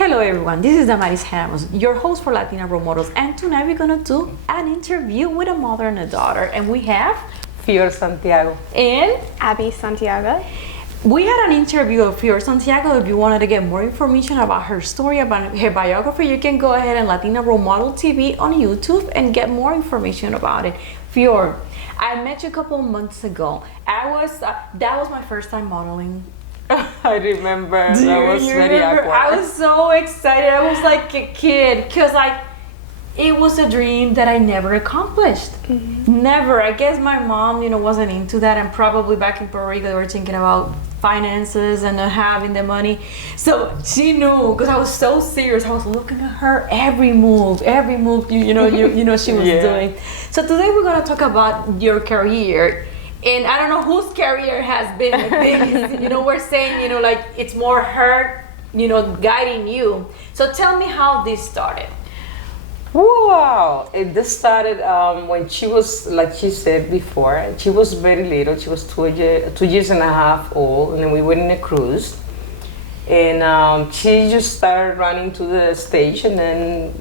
Hello everyone, this is Damaris Ramos, your host for Latina Role Models, and tonight we're gonna do an interview with a mother and a daughter, and we have Flor Santiago and Abby Santiago. we had an interview of Flor Santiago. If you wanted to get more information about her story, about her biography, you can go ahead and Latina Role Model TV on YouTube and get more information about it. Flor, I met you a couple months ago. That was my first time modeling. I remember that was very awkward. I was so excited. I was like a kid because it was a dream that I never accomplished. Mm-hmm. Never. I guess my mom, wasn't into that, and probably back in Puerto Rico they were thinking about finances and not having the money. So she knew because I was so serious. I was looking at her every move she was doing. So today we're gonna talk about your career. And I don't know whose career has been the biggest. We're saying, it's more her, guiding you. So tell me how this started. Wow, it just started when she was, like she said before, she was very little. She was 2 years and a half old, and then we went in a cruise. And she just started running to the stage and then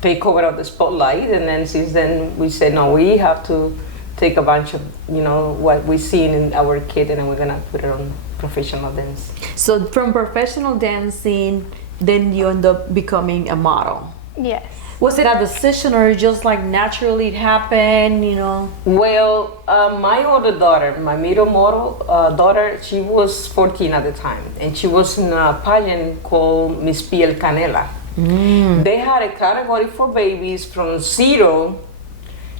take over of the spotlight. And then since then we said, no, we have to take a bunch of what we seen in our kid, and then we're gonna put it on professional dance. So from professional dancing, then you end up becoming a model. Yes. Was it a decision or just like naturally it happened? Well, my older daughter, my middle model daughter, she was 14 at the time, and she was in a pageant called Miss Piel Canela. They had a category for babies from 0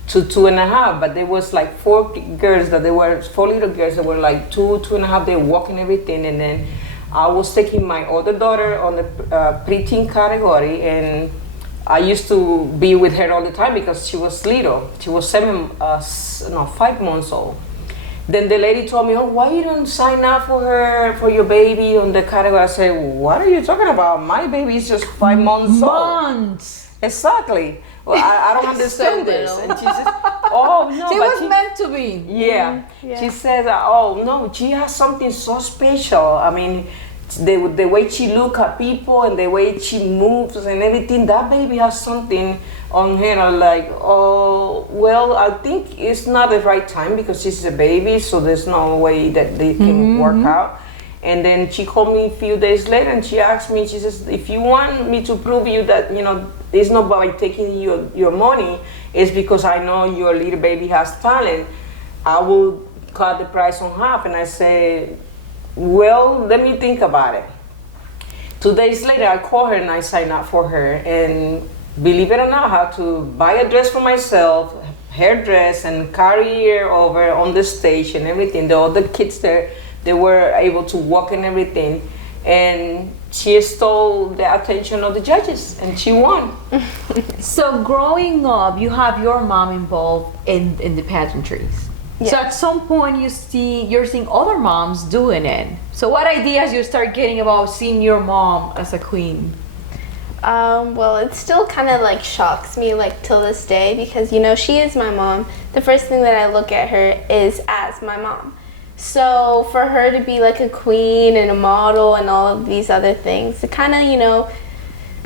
to 2.5, but there was like four little girls that were like 2.5. They walking everything, and then I was taking my older daughter on the preteen category, and I used to be with her all the time because she was little. She was 5 months old. Then the lady told me, "Oh, why you don't sign up for your baby on the category?" I said, "What are you talking about? My baby is just 5 months old." Exactly. Well, I don't understand this. And she says, "Oh no, it was meant to be." Yeah. She says, "Oh no, she has something so special. I mean, the way she look at people and the way she moves and everything. That baby has something on her." I'm like, "Oh, well, I think it's not the right time because she's a baby, so there's no way that they can work out." And then she called me a few days later and she asked me, she says, "If you want me to prove you that, it's not by taking your money, it's because I know your little baby has talent, I will cut the price on half." And I said, "Well, let me think about it." 2 days later, I called her and I signed up for her. And believe it or not, I had to buy a dress for myself, hair dress, and carry her over on the stage and everything. The other kids there, they were able to walk and everything. And she stole the attention of the judges, and she won. So growing up, you have your mom involved in the pageantries. Yes. So at some point you're seeing other moms doing it. So what ideas you start getting about seeing your mom as a queen? Well, it still kind of like shocks me till this day because she is my mom. The first thing that I look at her is as my mom. So for her to be like a queen and a model and all of these other things, it kind of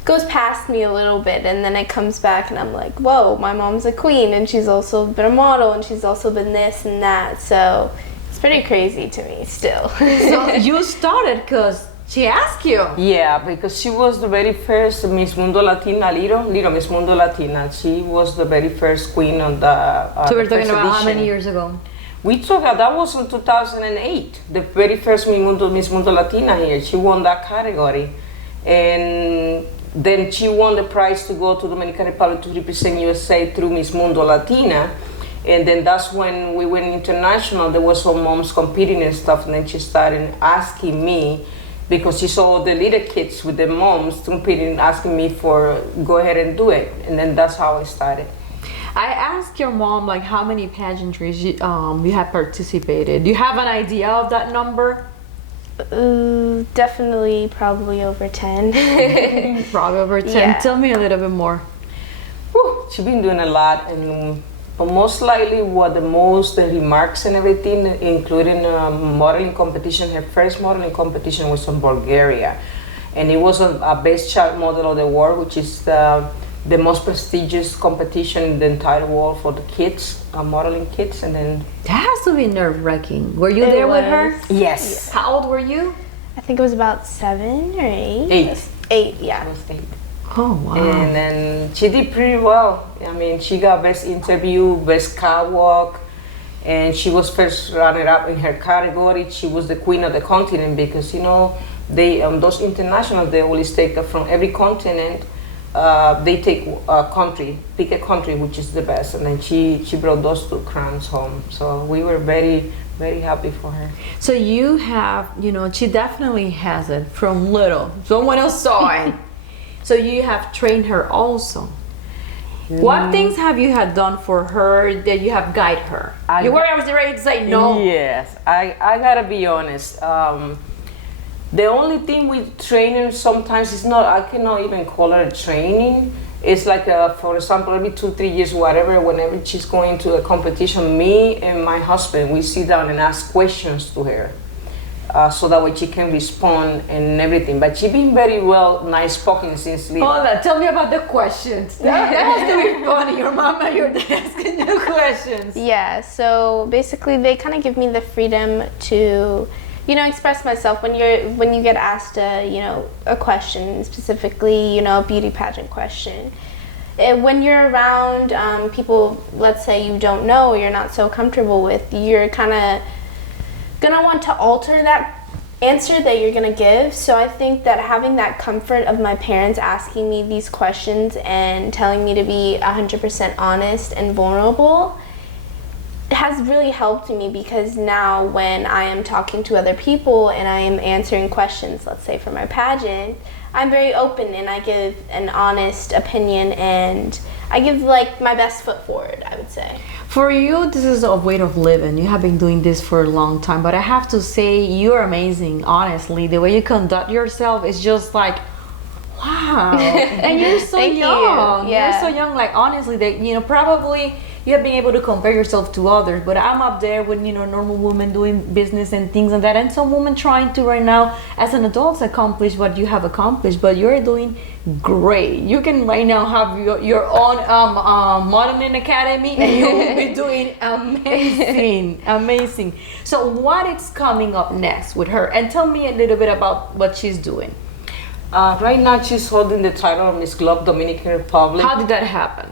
goes past me a little bit, and then it comes back and I'm like, whoa, my mom's a queen and she's also been a model and she's also been this and that. So it's pretty crazy to me still. So you started because she asked you. Yeah, because she was the very first Miss Mundo Latina, little Miss Mundo Latina. She was the very first queen on the So we're talking first about how edition. many years ago? That was in 2008, the very first Miss Mundo Latina here. She won that category. And then she won the prize to go to Dominican Republic to represent USA through Miss Mundo Latina. And then that's when we went international. There was some moms competing and stuff. And then she started asking me, because she saw the little kids with the moms competing, asking me for go ahead and do it. And then that's how I started. I asked your mom how many pageantries you have participated. Do you have an idea of that number? Definitely probably over 10. Probably over 10. Yeah. Tell me a little bit more. Whew, she's been doing a lot, but most likely the remarks and everything, including modeling competition. Her first modeling competition was in Bulgaria. and it was a best child model of the world, which is the most prestigious competition in the entire world for the kids, modeling kids. And then That has to be nerve-wracking. Were you there with her? yes, How old were you? I think it was about 7 or 8. 8. 8, yeah. I was 8. Oh, wow. And then she did pretty well. I mean, she got best interview, best catwalk, and she was first runner-up in her category. She was the queen of the continent because, you know, they those international, they always take from every continent. They take a country, pick a country which is the best, and then she brought those 2 crowns home. So we were very, very happy for her. So you have, you know, she definitely has it from little. Someone else saw it. So you have trained her also. What things have you had done for her that you have guided her? You were ready to say no. Yes, I gotta be honest. The only thing with training sometimes is not, I cannot even call it training. It's like, for example, every 2-3 years, whatever, whenever she's going to a competition, me and my husband, we sit down and ask questions to her. So that way she can respond and everything. But she's been very nice spoken since little. Hold on, tell me about the questions. That has to be funny. Your mom and your dad asking you questions. Yeah, so basically they kind of give me the freedom to, you know, express myself when you get asked a question, specifically, you know, a beauty pageant question. When you're around people, let's say you don't know or you're not so comfortable with, you're kind of gonna want to alter that answer that you're gonna give. So I think that having that comfort of my parents asking me these questions and telling me to be 100% honest and vulnerable has really helped me, because now when I am talking to other people and I am answering questions, let's say for my pageant, I'm very open and I give an honest opinion and I give like my best foot forward, I would say. For you, this is a way of living. You have been doing this for a long time, but I have to say you're amazing, honestly. The way you conduct yourself is just like, wow. And you're so Thank you. young. Yeah. You're so young. Like, honestly, that, you know, probably you have been able to compare yourself to others, but I'm up there with, you know, normal women doing business and things like that, and some women trying to right now as an adult accomplish what you have accomplished, but you're doing great. You can right now have your own modeling academy and you will be doing amazing. So what is coming up next with her, and tell me a little bit about what she's doing. Right now she's holding the title of Miss Globe Dominican Republic. How did that happen?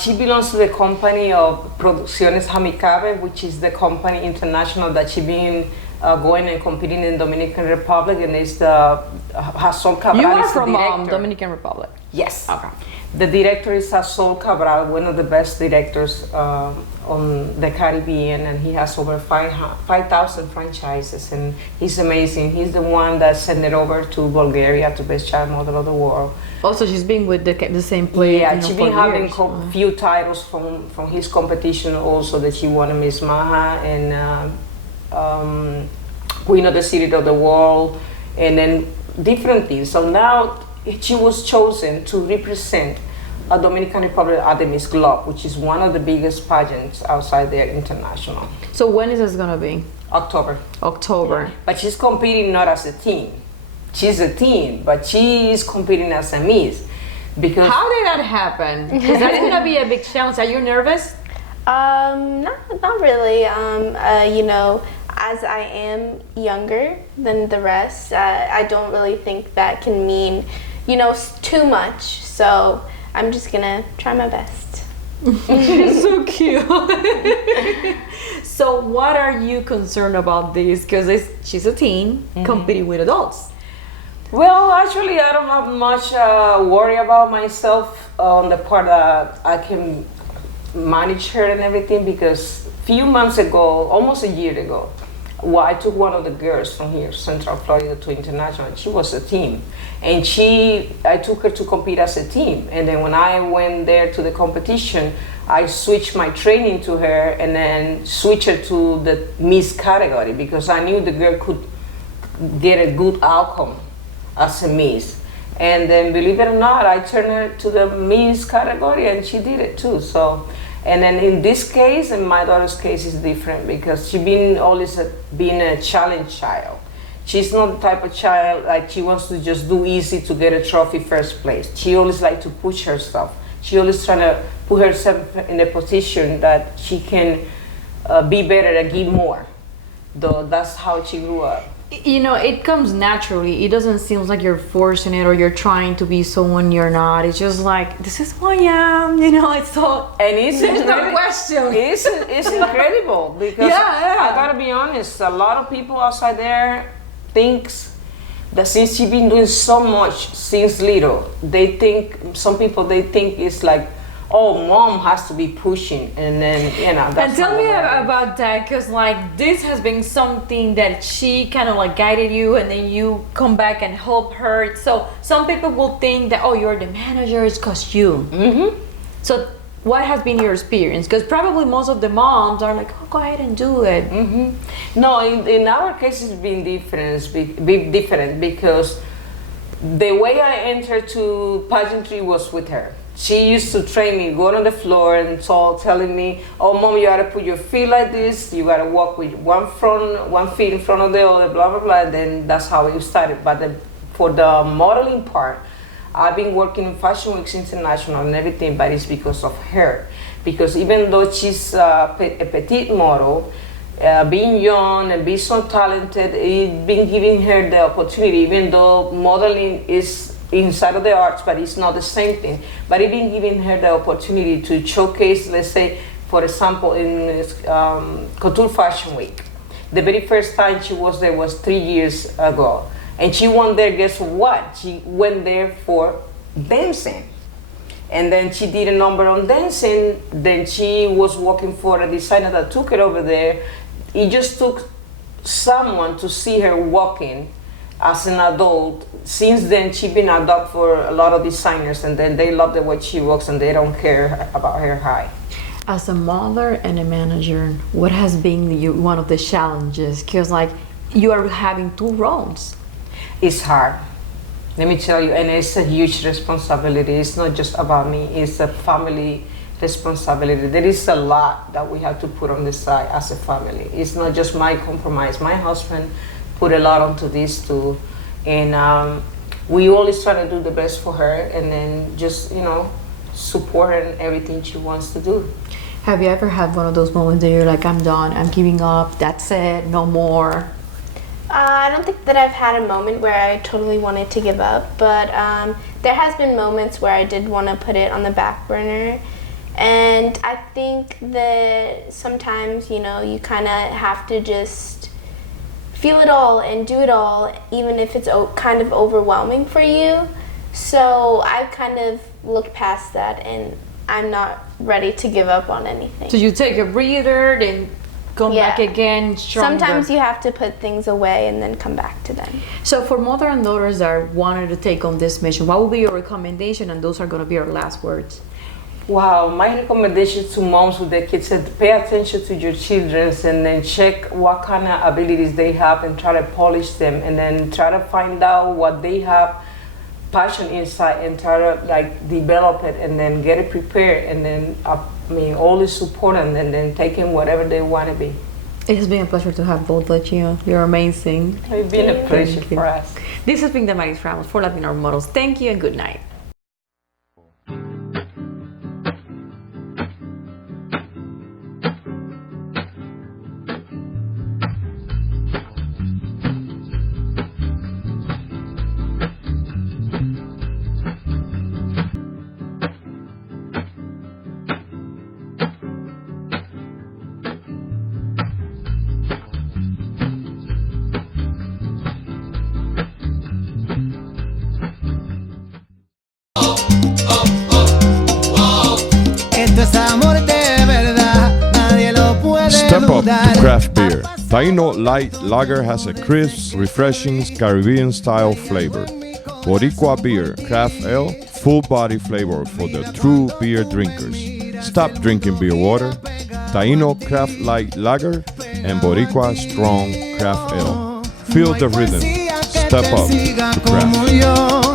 She belongs to the company of Producciones Jamicabe, which is the company international that she been going and competing in Dominican Republic, and is the Hasol Cabral. You are is the from director. Dominican Republic. Yes. Okay. The director is Hasol Cabral, one of the best directors on the Caribbean, and he has over 5,000 franchises, and he's amazing. He's the one that sent it over to Bulgaria to Best Child Model of the World. Also, she's been with the same player. Yeah, you know, she's for been having years. few titles from his competition also, that she won a Miss Maha and Queen of the City of the World, and then different things. So now she was chosen to represent a Dominican Republic at the Miss Globe, which is one of the biggest pageants outside there international. So when is this gonna be? October. October. But she's competing not as a team. She's a team, but she is competing as a Miss. Because How did that happen? Because that's gonna be a big challenge. Are you nervous? Not really. You know, as I am younger than the rest, I don't really think that can mean, you know, too much. So I'm just gonna try my best. She's so cute. So what are you concerned about this? Because she's a teen competing with adults. Well, actually, I don't have much worry about myself on the part that I can manage her and everything, because a few months ago, almost a year ago, I took one of the girls from here, Central Florida, to international. She was a team, and I took her to compete as a team. And then when I went there to the competition, I switched my training to her and then switched her to the Miss category, because I knew the girl could get a good outcome as a Miss. And then, believe it or not, I turned her to the Miss category, and she did it too. So, and then in this case, in my daughter's case, is different, because she always been a challenge child. She's not the type of child like she wants to just do easy to get a trophy first place. She always like to push herself. She always trying to put herself in a position that she can be better and give more. Though that's how she grew up. You know, it comes naturally. It doesn't seem like you're forcing it or you're trying to be someone you're not. It's just like, this is who I am. You know, it's so. And it's there's no question. It's incredible because I gotta be honest. A lot of people outside there thinks that since she's been doing so much since little, they think it's like, oh, mom has to be pushing, and then that's. And tell me about that, because like this has been something that she kind of like guided you, and then you come back and help her. So some people will think that, oh, you're the manager, it's because you. Mm-hmm. So what has been your experience? Because probably most of the moms are like, oh, go ahead and do it. Mm-hmm. No, in our case it's been different because the way I entered to pageantry was with her. She used to train me, go on the floor and telling me, oh, mom, you gotta put your feet like this, you gotta walk with one feet in front of the other, blah, blah, blah, and then that's how it started. But for the modeling part, I've been working in Fashion Weeks International and everything, but it's because of her. Because even though she's a petite model, being young and being so talented, it's been giving her the opportunity, even though modeling is inside of the arts, but it's not the same thing. But it's been giving her the opportunity to showcase, let's say, for example, in Couture Fashion Week. The very first time she was there was 3 years ago. And she went there, guess what? She went there for dancing. And then she did a number on dancing. Then she was working for a designer that took her over there. It just took someone to see her walking as an adult. Since then, she's been an adult for a lot of designers, and then they love the way she walks and they don't care about her height. As a mother and a manager, what has been one of the challenges? Because like you are having 2 roles. It's hard, let me tell you, and it's a huge responsibility. It's not just about me, it's a family responsibility. There is a lot that we have to put on the side as a family. It's not just my compromise. My husband put a lot onto this too, and we always try to do the best for her, and then just support her in everything she wants to do. Have you ever had one of those moments that you're like, I'm done, I'm giving up, that's it, no more? I don't think that I've had a moment where I totally wanted to give up, but there has been moments where I did want to put it on the back burner. And I think that sometimes, you kind of have to just feel it all and do it all, even if it's kind of overwhelming for you. So I kind of look past that, and I'm not ready to give up on anything. So you take a breather, then come back again stronger. Sometimes you have to put things away and then come back to them. So for mother and daughters that wanted to take on this mission, what would be your recommendation? And those are going to be our last words. Wow, my recommendation to moms with their kids is pay attention to your children and then check what kind of abilities they have and try to polish them, and then try to find out what they have passion inside and try to develop it, and then get it prepared, and then always support them, and then take them whatever they want to be. It has been a pleasure to have both of you. You're amazing. It's been a pleasure for us. This has been Damaris Ramos for Latina Models. Thank you and good night. Step up to craft beer. Taino Light Lager has a crisp, refreshing Caribbean-style flavor. Boricua Beer Craft Ale, full-body flavor for the true beer drinkers. Stop drinking beer water. Taino Craft Light Lager and Boricua Strong Craft Ale. Feel the rhythm. Step up to craft.